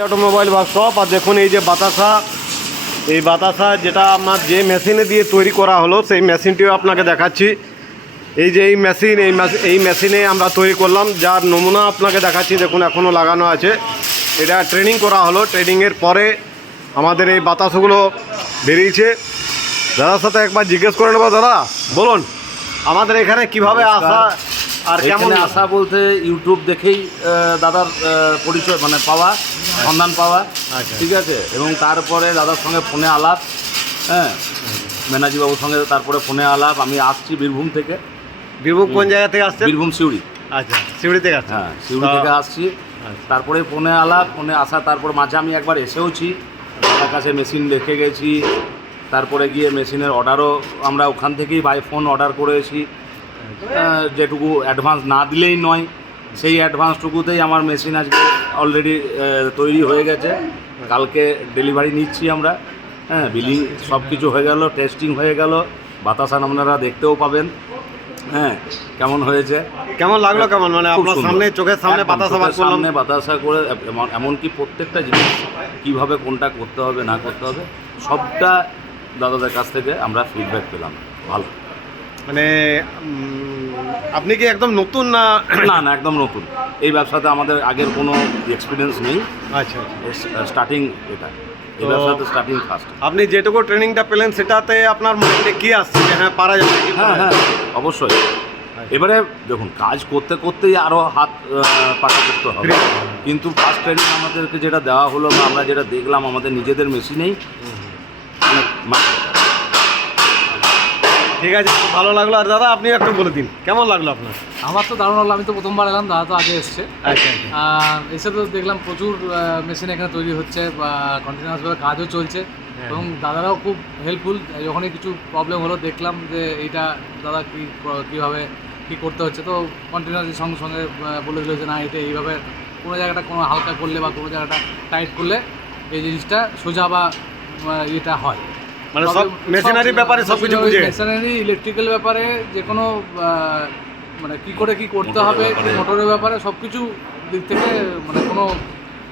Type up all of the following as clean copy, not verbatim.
Automobile workshop. আর দেখুন এই যে বাতাসা যেটা আপনার যে মেশিনে দিয়ে তৈরি করা হলো সেই মেশিনটিও আপনাকে দেখাচ্ছি। এই যে এই মেশিনে আমরা তৈরি করলাম, যার নমুনা আপনাকে দেখাচ্ছি। দেখুন এখনও লাগানো আছে। এটা ট্রেনিং করা হলো, ট্রেনিংয়ের পরে আমাদের এই বাতাসগুলো বেরিয়েছে। দাদার সাথে একবার জিজ্ঞেস করে নেবো। দাদা বলুন আমাদের এখানে কিভাবে আসা আর কেমন আসা বলতে ইউটিউব দেখেই দাদার পরিচয় মানে পাওয়া, সন্ধান পাওয়া। ঠিক আছে, এবং তারপরে দাদার সঙ্গে ফোনে আলাপ, হ্যাঁ ম্যানেজারবাবুর সঙ্গে তারপরে ফোনে আলাপ। আমি আসছি বীরভূম থেকে। বীরভূম কোন জায়গা থেকে আসছে? বীরভূম সিউড়ি। আচ্ছা, সিউড়ি থেকে আসছে। হ্যাঁ, সিউড়ি থেকে আসছি। তারপরে ফোনে আলাপ, ফোনে আসা, তারপর মাঝে আমি একবার এসেওছি, তার কাছে মেশিন রেখে গেছি। তারপরে গিয়ে মেশিনের অর্ডারও আমরা ওখান থেকেই বাই ফোন অর্ডার করেছি। যেটুকু অ্যাডভান্স না দিলেই নয়, সেই অ্যাডভান্সটুকুতেই আমার মেশিন আজকে অলরেডি তৈরি হয়ে গেছে। কালকে ডেলিভারি নিচ্ছি আমরা। হ্যাঁ, বিলিং সব কিছু হয়ে গেল, টেস্টিং হয়ে গেল। বাতাসা আপনারা দেখতেও পাবেন। হ্যাঁ, কেমন হয়েছে, কেমন লাগলো, কেমন মানে আপনার সামনে চোখের সামনে বাতাসা সামনে বাতাসা করে, এমনকি প্রত্যেকটা জিনিস কীভাবে কোনটা করতে হবে না করতে হবে সবটা দাদাদের কাছ থেকে আমরা ফিডব্যাক পেলাম। ভালো। মানে আপনি কি একদম নতুন না? না না, একদম নতুন। এই ব্যবসাতে আমাদের আগের কোনো এক্সপিরিয়েন্স নেই। আচ্ছা, স্টার্টিং এটা, এই ব্যবসাতে স্টার্টিং ফার্স্ট। আপনি যেটুকু ট্রেনিংটা পেলেন সেটাতে আপনার মাইন্ডে কি আসছে যে হ্যাঁ পারা যাবে? হ্যাঁ হ্যাঁ, অবশ্যই। এবারে দেখুন, কাজ করতে করতেই আরও হাত পাকা করতে হবে, কিন্তু ফার্স্ট ট্রেনিং আমাদেরকে যেটা দেওয়া হলো বা আমরা যেটা দেখলাম আমাদের নিজেদের মেশিনেই অনেক। ঠিক আছে, খুব ভালো লাগলো। আর দাদা আপনি একটু বলে দিন কেমন লাগলো আপনার? আমার তো দারুণ লাগলো। আমি তো প্রথমবার এলাম, দাদা তো আগে এসছে। আচ্ছা, এসে তো দেখলাম প্রচুর মেশিন এখানে তৈরি হচ্ছে বা কন্টিনিউয়াসভাবে কাজও চলছে, এবং দাদারাও খুব হেল্পফুল। যখনই কিছু প্রবলেম হলো দেখলাম যে এইটা দাদা কীভাবে কী করতে হচ্ছে, তো কন্টিনিউয়াসলি সঙ্গে সঙ্গে বলে দিল যে না এটা এইভাবে কোনো জায়গাটা কোনো হালকা করলে বা কোনো জায়গাটা টাইট করলে এই জিনিসটা সোজা বা এটা হয়। মানে সব মেশিনারি ব্যাপারে সব কিছু বুঝে, মেশিনারি ইলেকট্রিক্যাল ব্যাপারে যে কোনো মানে কী করে কী করতে হবে, মোটরের ব্যাপারে সব কিছু দিক থেকে মানে কোনো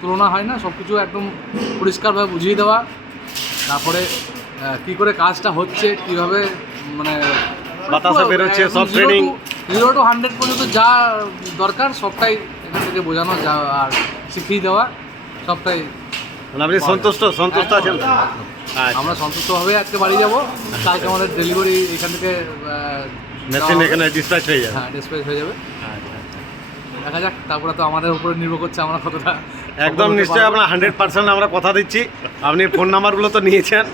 তুলনা হয় না। সব কিছু একদম পরিষ্কারভাবে বুঝিয়ে দেওয়া, তারপরে কী করে কাজটা হচ্ছে, কীভাবে মানে বাতাসা বেরোচ্ছে, সব ট্রেনিং 0 to 100 পর্যন্ত যা দরকার সবটাই এখান থেকে বোঝানো যা আর শিখিয়ে দেওয়া সবটাই। মানে আপনি সন্তুষ্ট আছেন? আমরা সন্তুষ্টভাবে আজকে বাড়ি যাবো। কালকে আমাদের ডেলিভারি এখান থেকে মেশিন এখানে ডিসপ্যাচ হয়ে যাবে। হ্যাঁ, ডিসপ্যাচ হয়ে যাবে। দেখা যাক, তারপরে তো আমাদের উপরে নির্ভর করছে আমরা কতটা। একদম নিশ্চয়ই আপনার 100% আমরা কথা দিচ্ছি। আপনি ফোন নাম্বারগুলো তো নিয়েছেন।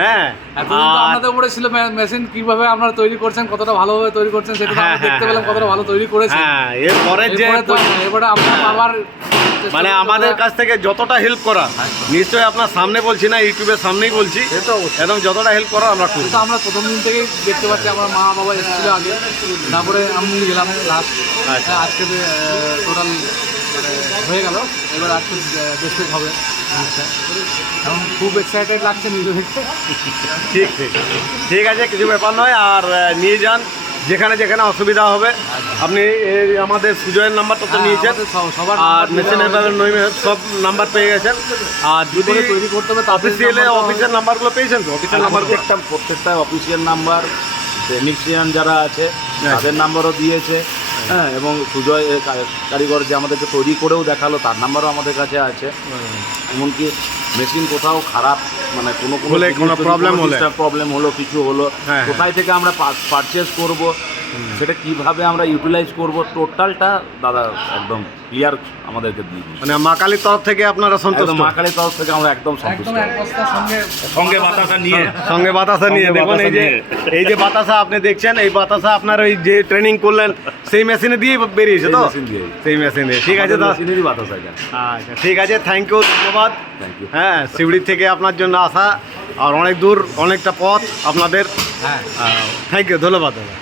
হ্যাঁ, আপনাদের উপরে ছিল মেশিন কিভাবে আপনারা তৈরি করছেন, কতটা ভালোভাবে তৈরি করছেন সেটা আমরা দেখতে পেলাম, কতটা ভালো তৈরি করেছেন। হ্যাঁ, এরপরে যে এবারে আমরা আবার মানে আমাদের কাছ থেকে যতটা হেল্প করা, নিশ্চয়ই আপনার সামনে বলছি না, ইউটিউবের সামনেই বলছি, একদম যতটা হেল্প করা আমরা করি। আমরা প্রথম দিন থেকেই দেখতে পাচ্ছি, আমার মা বাবা এসেছিল আগে, তারপরে আমি গেলাম লাস্ট। আজকে টোটাল মানে হয়ে গেল, এবার আজকে ডিসপ্লে হবে। এখন খুব এক্সাইটেড লাগছে নিজে দেখতে। ঠিক আছে, কিছু ব্যাপার নয়। আর নিয়ে যান যেখানে যেখানে অসুবিধা হবে। আপনি আমাদের সুজয়ের নাম্বারটা তো নিয়েছেন, আর মেশিনের সব নাম্বার পেয়ে গেছেন। আর যদি তৈরি করতে হবে অফিসের নাম্বারগুলো পেয়েছেন তো? অফিসের নাম্বার প্রত্যেকটা অফিসিয়াল নাম্বার, টেকনিশিয়ান যারা আছে তাদের নাম্বারও দিয়েছে। হ্যাঁ, এবং সুজয় কারিগর যে আমাদেরকে তৈরি করেও দেখালো তার নাম্বারও আমাদের কাছে আছে। এমনকি মেশিন কোথাও খারাপ মানে কোনো প্রবলেম হলো, কিছু হলো, কোথায় থেকে আমরা পারচেস করব, সেটা কিভাবে আমরা ইউটিলাইজ করব, টোটালটা দাদা একদম ক্লিয়ার আমাদেরকে দিয়ে দিই। মানে মা কালীর তরফ থেকে আপনারা সন্তুষ্ট? মা কালীর তরফ থেকে আমরা একদম সন্তুষ্ট। সঙ্গে বাতাসা নিয়ে দেখুন এই যে বাতাসা আপনি দেখছেন, এই বাতাসা আপনার ওই যে ট্রেনিং করলেন সেই মেশিনে দিয়ে বেরিয়েছে তো? সেই মেশিন দিয়ে। ঠিক আছে দাদা, বাতাসা। আচ্ছা, ঠিক আছে, থ্যাংক ইউ, ধন্যবাদ। হ্যাঁ, সিউড়ি থেকে আপনার জন্য আসা, আর অনেক দূর, অনেকটা পথ আপনাদের। থ্যাংক ইউ, ধন্যবাদ দাদা।